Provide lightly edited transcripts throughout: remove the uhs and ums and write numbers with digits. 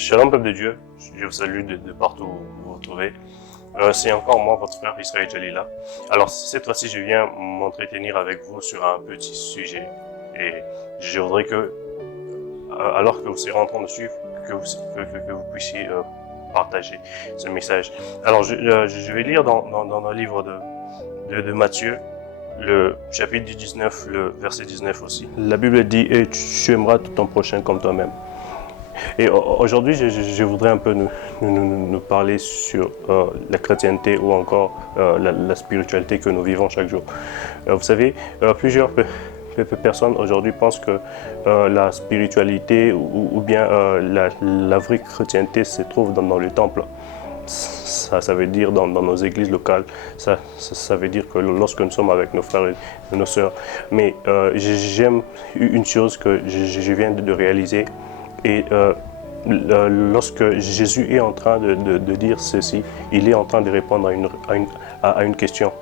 Shalom peuple de Dieu, je vous salue de partout où vous vous trouvez. C'est encore moi, votre frère Israël Jalila. Alors cette fois-ci, je viens m'entretenir avec vous sur un petit sujet. Et je voudrais que, alors que vous serez en train de suivre, que vous puissiez partager ce message. Alors je vais lire dans le livre de Matthieu, le chapitre 19, le verset 19 aussi. La Bible dit « Et tu aimeras ton prochain comme toi-même ». Et aujourd'hui, je voudrais un peu nous parler sur la chrétienté ou encore la spiritualité que nous vivons chaque jour. Vous savez, plusieurs personnes aujourd'hui pensent que la spiritualité ou bien la vraie chrétienté se trouve dans le temple. Ça veut dire dans nos églises locales, ça veut dire que lorsque nous sommes avec nos frères et nos sœurs. Mais j'aime une chose que je viens de réaliser. Et lorsque Jésus est en train de dire ceci, il est en train de répondre à une question.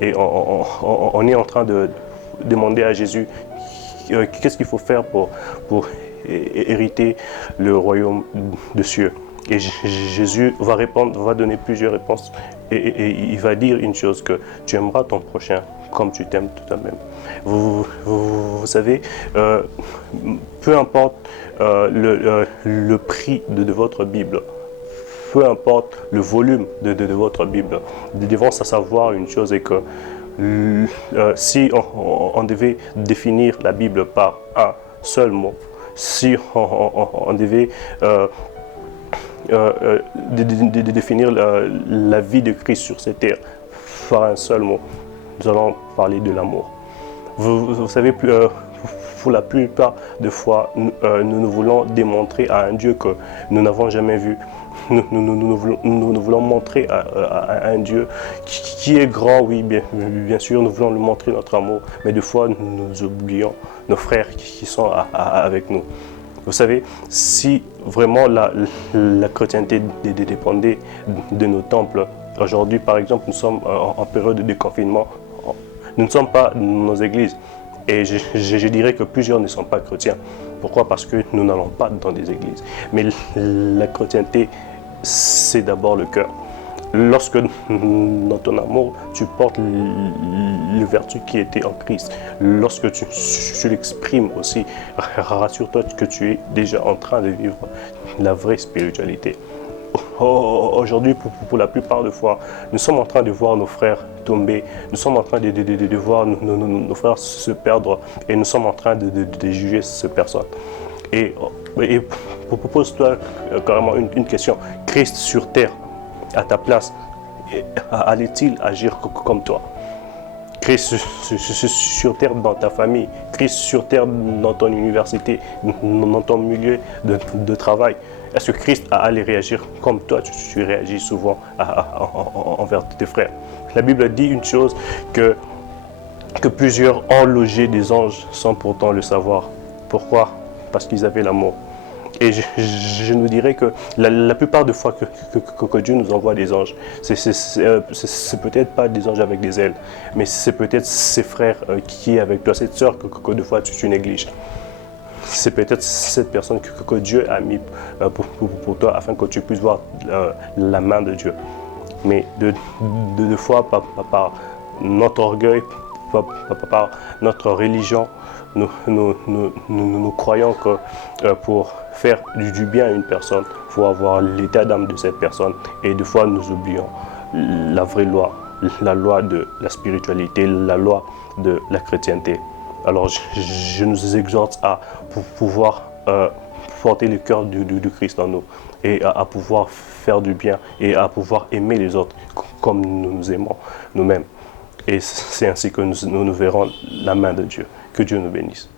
Et on est en train de demander à Jésus qu'est-ce qu'il faut faire pour hériter le royaume des cieux. Et Jésus va donner plusieurs réponses et il va dire une chose, que tu aimeras ton prochain comme tu t'aimes toi-même. Vous savez, peu importe le prix de votre Bible, peu importe le volume de votre Bible, nous devons savoir une chose, est que si on devait définir la Bible par un seul mot, si on devait définir la vie de Christ sur cette terre par un seul mot, nous allons parler de l'amour. Vous savez, pour la plupart des fois, nous voulons démontrer à un Dieu que nous n'avons jamais vu. Nous voulons montrer à un Dieu qui est grand, oui, bien sûr, nous voulons lui montrer notre amour, mais des fois, nous oublions nos frères qui sont avec nous. Vous savez, si vraiment la chrétienté dépendait de nos temples, aujourd'hui, par exemple, nous sommes en période de déconfinement, nous ne sommes pas dans nos églises. Et je dirais que plusieurs ne sont pas chrétiens. Pourquoi? Parce que nous n'allons pas dans des églises. Mais la chrétienté, c'est d'abord le cœur. Lorsque dans ton amour, tu portes le vertu qui était en Christ, lorsque tu l'exprimes aussi, rassure-toi que tu es déjà en train de vivre la vraie spiritualité. Aujourd'hui, pour la plupart des fois, nous sommes en train de voir nos frères tomber, nous sommes en train de voir nos frères se perdre et nous sommes en train de juger ces personnes. Et pose-toi carrément une question. Christ sur terre, à ta place, allait-il agir comme toi? Christ sur terre dans ta famille, Christ sur terre dans ton université, dans ton milieu de travail. Est-ce que Christ allait réagir comme toi tu réagis souvent envers tes frères? La Bible dit une chose, que plusieurs ont logé des anges sans pourtant le savoir. Pourquoi? Parce qu'ils avaient l'amour. Et je nous dirais que la plupart des fois que Dieu nous envoie des anges, c'est peut-être pas des anges avec des ailes, mais c'est peut-être ses frères qui est avec toi, cette sœur que des fois tu négliges. C'est peut-être cette personne que Dieu a mis pour toi afin que tu puisses voir la main de Dieu. Mais deux fois, par notre orgueil, par notre religion, nous croyons que pour faire du bien à une personne, il faut avoir l'état d'âme de cette personne. Et des fois, nous oublions la vraie loi, la loi de la spiritualité, la loi de la chrétienté. Alors, je nous exhorte à pouvoir porter le cœur du Christ en nous et à pouvoir faire du bien et à pouvoir aimer les autres comme nous nous aimons nous-mêmes. Et c'est ainsi que nous verrons la main de Dieu. Que Dieu nous bénisse.